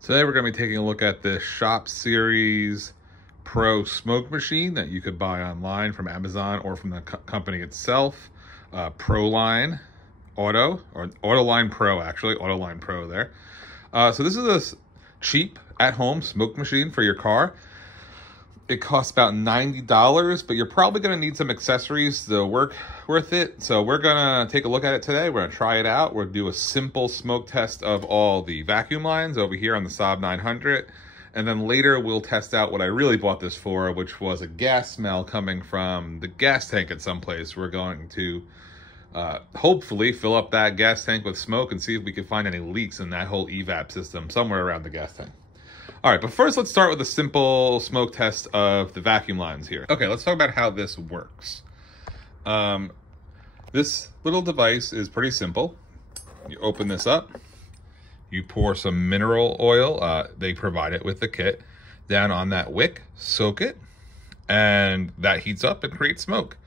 Today we're going to be taking a look at this Shop Series Pro smoke machine that you could buy online from Amazon or from the company itself. ProLine Auto, or AutoLine Pro actually, AutoLine Pro there. So this is a cheap at-home smoke machine for your car. It costs about $90, but you're probably going to need some accessories to work with it. So we're going to take a look at it today. We're going to try it out. We'll do a simple smoke test of all the vacuum lines over here on the Saab 900. And then later we'll test out what I really bought this for, which was a gas smell coming from the gas tank at some place. We're going to hopefully fill up that gas tank with smoke and see if we can find any leaks in that whole EVAP system somewhere around the gas tank. All right, but first let's start with a simple smoke test of the vacuum lines here. Okay, let's talk about how this works. This little device is pretty simple. You open this up, you pour some mineral oil, they provide it with the kit, down on that wick, soak it, and that heats up and creates smoke.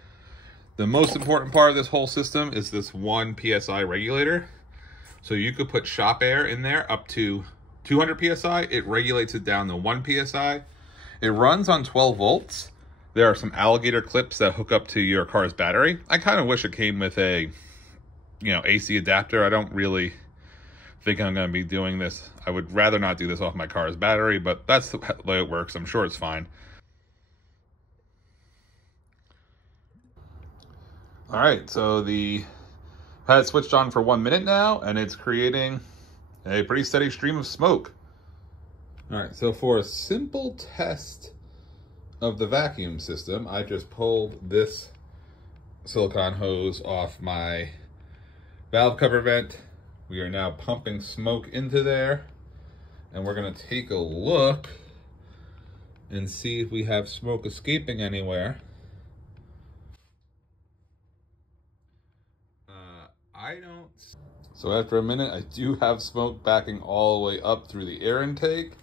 The most important part of this whole system is this 1 PSI regulator. So you could put shop air in there up to 200 PSI, it regulates it down to 1 PSI. It runs on 12 volts. There are some alligator clips that hook up to your car's battery. I kind of wish it came with a, AC adapter. I don't really think I'm going to be doing this. I would rather not do this off my car's battery, but that's the way it works. I'm sure it's fine. All right, so the pad switched on for 1 minute now, and it's creating a pretty steady stream of smoke. All right, so for a simple test of the vacuum system, I just pulled this silicone hose off my valve cover vent. We are now pumping smoke into there, and we're gonna take a look and see if we have smoke escaping anywhere. I don't. So after a minute, I do have smoke backing all the way up through the air intake.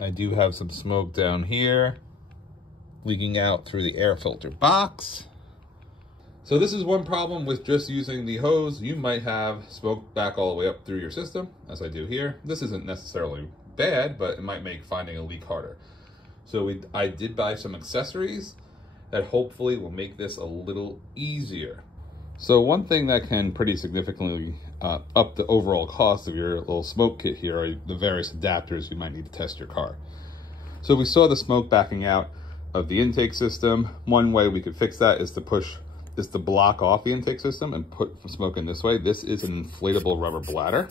I do have some smoke down here, leaking out through the air filter box. So this is one problem with just using the hose. You might have smoke back all the way up through your system, as I do here. This isn't necessarily bad, but it might make finding a leak harder. So I did buy some accessories that hopefully will make this a little easier. So one thing that can pretty significantly up the overall cost of your little smoke kit here are the various adapters you might need to test your car. So we saw the smoke backing out of the intake system. One way we could fix that is to block off the intake system and put smoke in this way. This is an inflatable rubber bladder.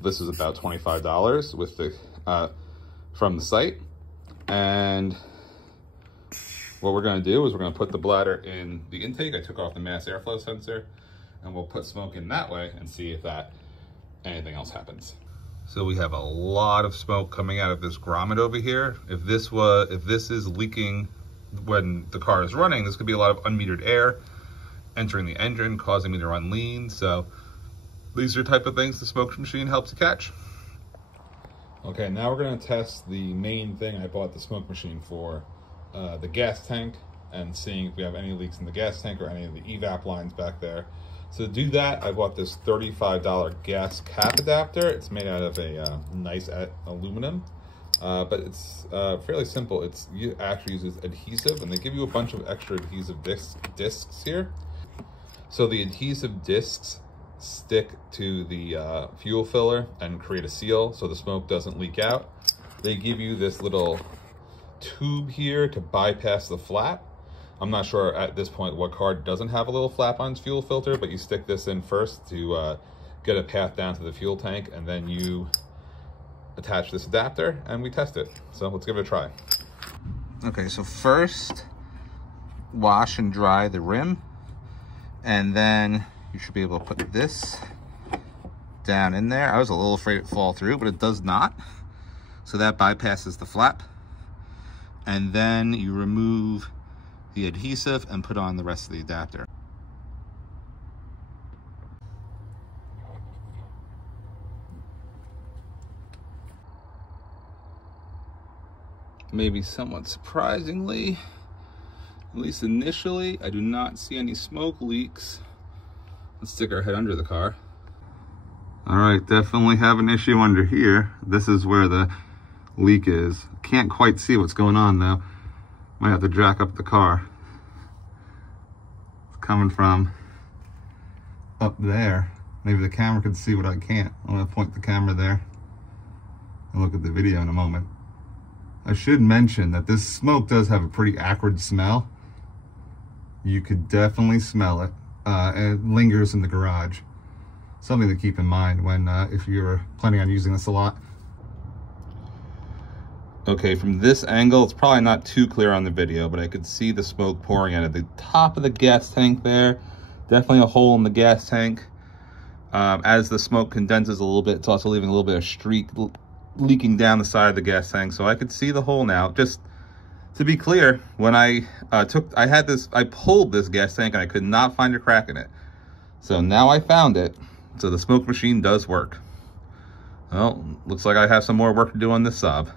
This is about $25 with the from the site. And what we're going to do is we're going to put the bladder in the intake. I took off the mass airflow sensor, and we'll put smoke in that way and see if anything else happens. So we have a lot of smoke coming out of this grommet over here. If this is leaking when the car is running, this could be a lot of unmetered air entering the engine, causing me to run lean. So these are the type of things the smoke machine helps to catch. Okay, now we're going to test the main thing I bought the smoke machine for. The gas tank, and seeing if we have any leaks in the gas tank or any of the EVAP lines back there. So to do that, I bought this $35 gas cap adapter. It's made out of a nice aluminum, but it's fairly simple. It actually uses adhesive, and they give you a bunch of extra adhesive discs here. So the adhesive discs stick to the fuel filler and create a seal so the smoke doesn't leak out. They give you this little tube here to bypass the flap. I'm not sure at this point what car doesn't have a little flap on its fuel filter, but you stick this in first to get a path down to the fuel tank, and then you attach this adapter and we test it. So let's give it a try. Okay, so first wash and dry the rim, and then you should be able to put this down in there. I was a little afraid it'd fall through, but it does not. So that bypasses the flap. And then you remove the adhesive and put on the rest of the adapter. Maybe somewhat surprisingly, at least initially, I do not see any smoke leaks. Let's stick our head under the car. All right, definitely have an issue under here. This is where the leak is. Can't quite see what's going on though. Might have to jack up the car. It's coming from up there. Maybe the camera can see what I can't. I'm gonna point the camera there and look at the video in a moment. I should mention that this smoke does have a pretty acrid smell. You could definitely smell it. And it lingers in the garage. Something to keep in mind when if you're planning on using this a lot. Okay, from this angle, it's probably not too clear on the video, but I could see the smoke pouring out of the top of the gas tank there. Definitely a hole in the gas tank. As the smoke condenses a little bit, it's also leaving a little bit of streak leaking down the side of the gas tank. So I could see the hole now. Just to be clear, when I pulled this gas tank and I could not find a crack in it. So now I found it. So the smoke machine does work. Well, looks like I have some more work to do on this Saab.